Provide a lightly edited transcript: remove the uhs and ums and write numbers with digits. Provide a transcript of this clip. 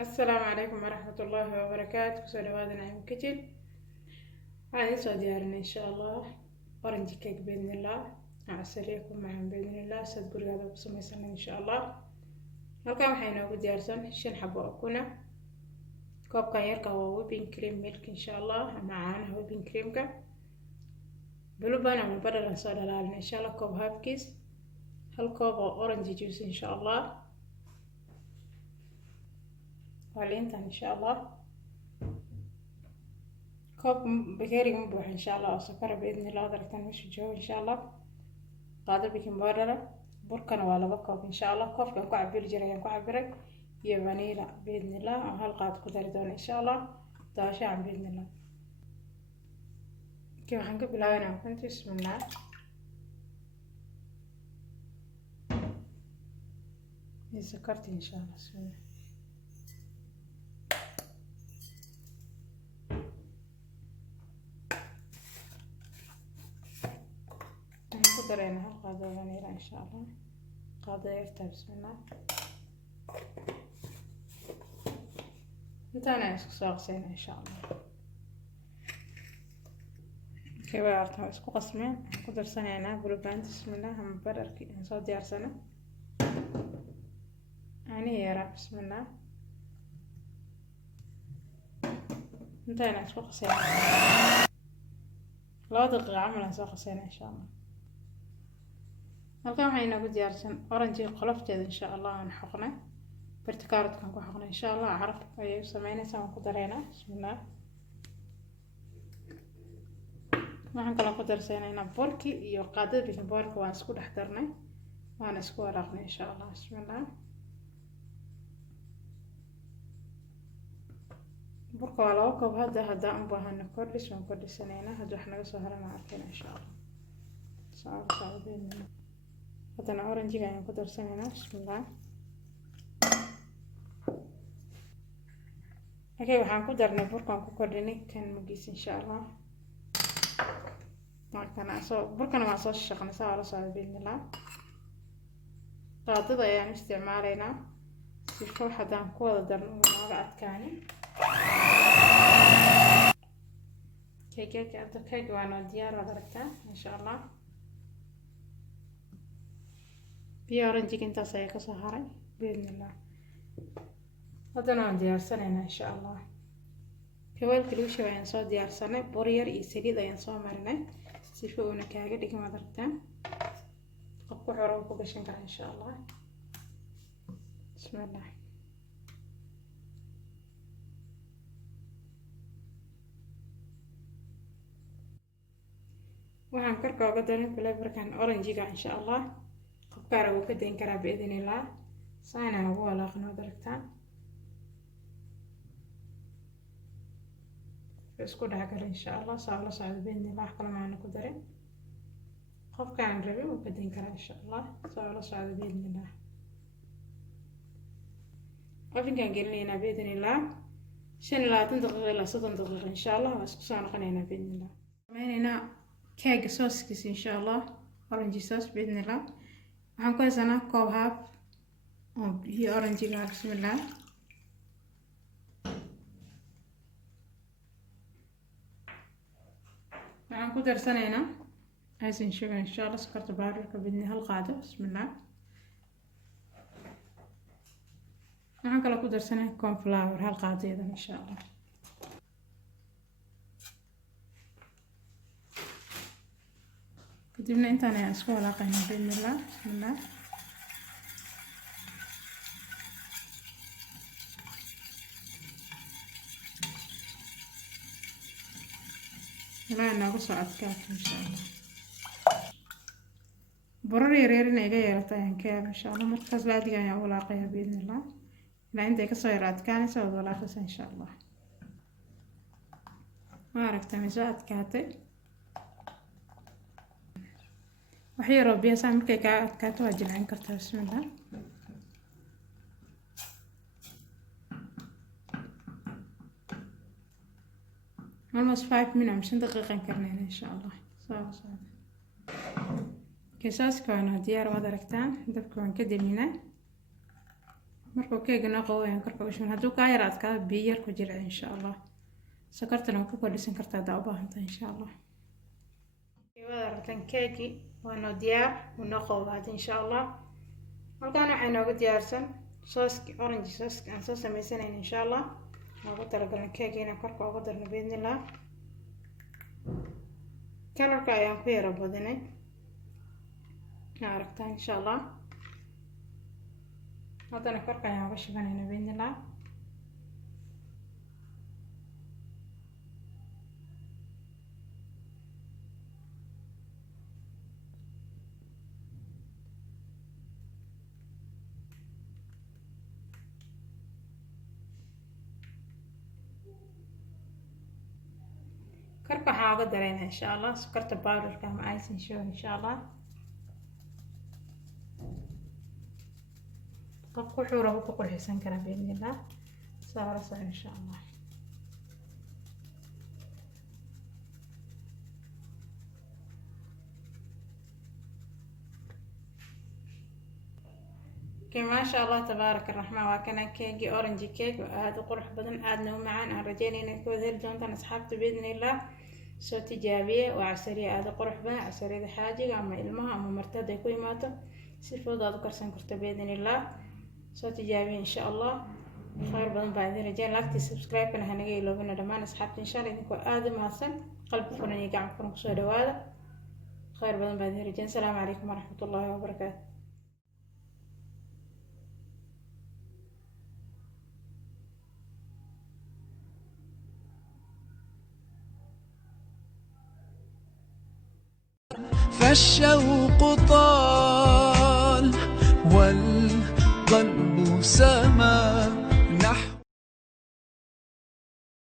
السلام عليكم ورحمة الله وبركاته. كسر هذا نعيم كتل هذه صديارنا إن شاء الله أورنج كيك بإذن الله. أعسليكم معهم بإذن الله. صدقوا هذا بسمي سنة إن شاء الله. هالكام حينا وديارسن شن حبوا أكونا كوب كايركا وويبين كريم ميلك إن شاء الله معانا ويبين كريم كا بلوبانا من بدل صودا لالنا إن شاء الله كوب هاف كيس هالكوب أورنج جوس إن شاء الله وعلينتان إن شاء الله كوب بكيري مبوح إن شاء الله وسكر بإذن الله دركتان مش جو إن شاء الله قادة بيكين بودرة بركنا ولا كوب إن شاء الله كوب كان كعبير جريان كعبيرك يا فانيلا بإذن الله هالقاد كدر دون إن شاء الله داشا بإذن الله كيف هنقول بلاوينا كنت بسم الله سكرت إن شاء الله بسم الله درينا هالقادة فانيلا إن شاء الله قادة يرتب بسم الله انتانا اسكو ساقسين إن شاء الله كيف عرفتها اسكو قسمين قدر سنينا بلوباند بسم الله هم برركي نصو ديار سنة يعني يرى بسم الله انتانا اسكو قسين لو دقيقة عملا سو قسين إن شاء الله halkan waxaa inoogu diyaarsan oranji qolofteeda insha allah aan xoqnay bartikaarotkan ku xoqnay insha allah caraf ayay sameynaysaa waan ku dareynaa bismillah waxaan kala ku darsanaynaa burki iyo qaadada baking powder waan isku dhex darnay waan isku walaaqnay insha allah bismillah burka waa laba koob haddaan u baahano kordhis waan kordhisanaynaa hadda wax naga soo harana arkayna insha allah saacadeena هذا أورنج يعني قدر سنة بسم الله أوكي وحن قدر نبركم كوكورني كان مقيس إن شاء الله ما كان أصو بركنا مع صوص الشقة نسوي على صعب بإذن الله قاطدة يعني استعمالنا سيفو حدا كولا درنا وما كاني كيك أنت كيك وأنا ديار ودركتها إن شاء الله بيا أورنج كنت سايق سهرة بإذن الله هذا نوع ديار سنة إن شاء الله كوال كلوش وين صار ديار سنة بورير يسري ده ينصو مرنا سيفونا كاجا ديك ما درتان أبو حرام كوبشن إن شاء الله بسم الله وهنكرك وقدرنا فليفر كان أورنج إن شاء الله قبكارا وكدين كرا بإذن الله صاينا هو لاقنا دركتان اسكو داكر إن شاء الله صار صعب بإذن الله كل ما أنا قدرين قبكان ربي وكدين كرا إن شاء الله صار صعب بإذن الله قبل كان قلنا بإذن الله شن لا تندقق إلا 6 دقيقة إن شاء الله واسكو صار قنينا بإذن الله كمان كيك صوص كيس إن شاء الله أورنجي صوص بإذن الله waxaan ku haysanaa koob haaf oo biyo oranjiga bismillah waxaan ku darsanaynaa icing sugar insha allah sokorta baararka bidni hal qaado bismillah waxaan kala ku darsanaynaa corn flour hal qaadayda insha allah kadibna intaan ayaan isku walaaqaynaa bismillah bismillah ilaa nooga soo adkaato insha allah burar yaryar inay iga yeelato ayaan ka yaaba insha allah markaas laadiga ayaan walaaqayaa bismillah ilaa intay kasoo yara adkaanaysa waad walaaqaysa insha allah ma aragtay ma soo adkaatay waxay roobiya saa markay ka adkaato waa jilcin kartaa bismillah almost 5 minutes 5 دقيقة كرنينا إن شاء الله صار كيساس كانوا ديار وذركتان دبكون كدمينا markuu keegana qowayaan korka u shubin hadduu kaa yar adkaado biyo yar ku jilci insha allah. sokortana waa ku kordhisan kartaa haddaa u baahantahay insha allah. waad aragtaan keegi waa noo diyaar wuu noo qowaaday insha allah. halkaan waxaa nooga diyaarsan sooski orange sooski aan soo sameysanayn insha allah. ugu talagalna keegi inaan korka uga darno biidnillah. kalarka ayaan ku yara badinay aragtaan insha allah. haddana korka ayaan uga shibanayna biidnillah. korka waxaan uga daraynaa insha allah sokorta powderka ama icing sugar insha allah. qofku wuxuu rabo ku qurxisan karaa biidnillah. saara saar insha allah. ما شاء الله تبارك الرحمن. وكان كيكي اورنج كيك وهذا قرح بدن ادنا ومعان ان رجينا انكم هير دونتان اصحابتي باذن الله سو تجابيه وعسريه هذا قرح بدن عسريه حاجه اما المها اما مرتده كو يماto si fudud aad u karsan karto باذن الله soo tijaabiye insha allah. khayr badan baa idin rajeen. like subscribe kana hanaga iloobina dhamaan asxaabta insha allah. idinkoo aad u mahadsan qalbi furan iyo gacan furan kusoo dhawaada. khayr badan baa idin rajeen. asalaamu calaykum waraxmatullaahi wabarakaatu. فالشوق طال والقلب سما